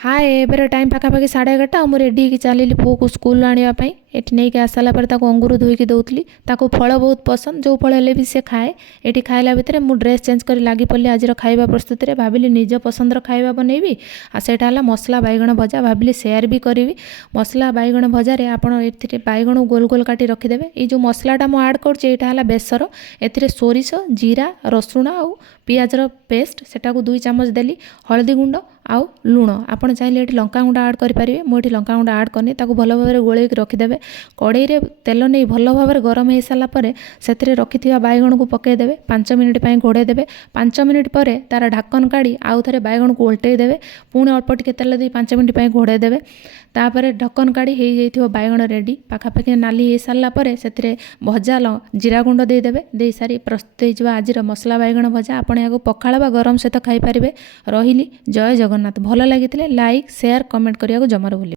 हाय एबर time पाखापाखि 11:30 मुझे ready होकर चलिली पुओ को स्कूल आने एटी नहीं आसाला अंगूर धोईकी दौली ताको फल बहुत पसंद जो फल हेले भी से खाए। एटी खाइला भितर मु ड्रेस चेंज कर लगी पड़ी आज खाଇବା प्रस्तुति रे भाविली निज पसंदर खाଇବା बनैबी आटा मसला बैगण भजा भाविली सेयार भी करी। मसला बैगण भजार आपड़ ए बैगण गोल गोल काटी रखिदेवे। ये जो मसलाटा मुझे आड कर बेसर ए सोरिष जीरा रसुण आउ पियाजर पेस्ट सेटा को 2 चामच देली हलदी गुंड आउ लुण आपड़ चाहिए ये लंका गुंड आड करेंगे मुझे लंका गुंड आड करनी भल भाव में गोल रखिदेवे। कड़ई रे तेल नहीं भल भाव में गरम हो सारापर से रखि बैगण को पकईदेवे 5 मिनिट घोड़े देवे। 5 मिनिट पर तार ढाकन काढ़ी आउ थे बैगण को उल्टे देवे पुणी अल्प टिके तेल दे 5 मिनिट घोड़े देवे। तापर ढक्कन काढ़ी हो जाइए बैगण रेडी पाखापाखि नाली हो सारापर से भजा जीरा गुंड देदेवे दे सारी प्रस्तुत हो आज मसला बैगण भजा आपण या पखाड़ बा गरम सहित खाई पारे। रही जय जगन्नाथ। भल लगी लाइक शेयर कमेंट करने को जमार भूल।